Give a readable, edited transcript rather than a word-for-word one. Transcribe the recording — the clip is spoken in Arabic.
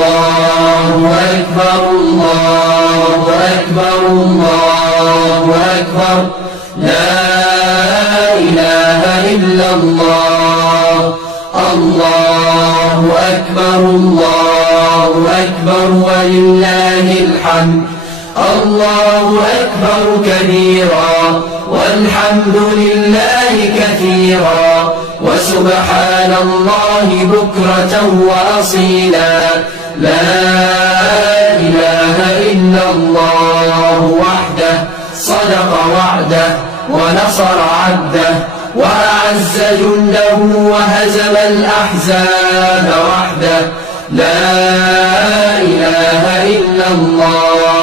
الله أكبر الله أكبر الله أكبر لا إله إلا الله الله أكبر الله أكبر ولله الحمد الله أكبر كبيرا والحمد لله كثيرا وسبحان الله بكرة وأصيلا لا إله إلا الله وحده صدق وعده ونصر عبده وأعز جنده وهزم الأحزاب وحده لا إله إلا الله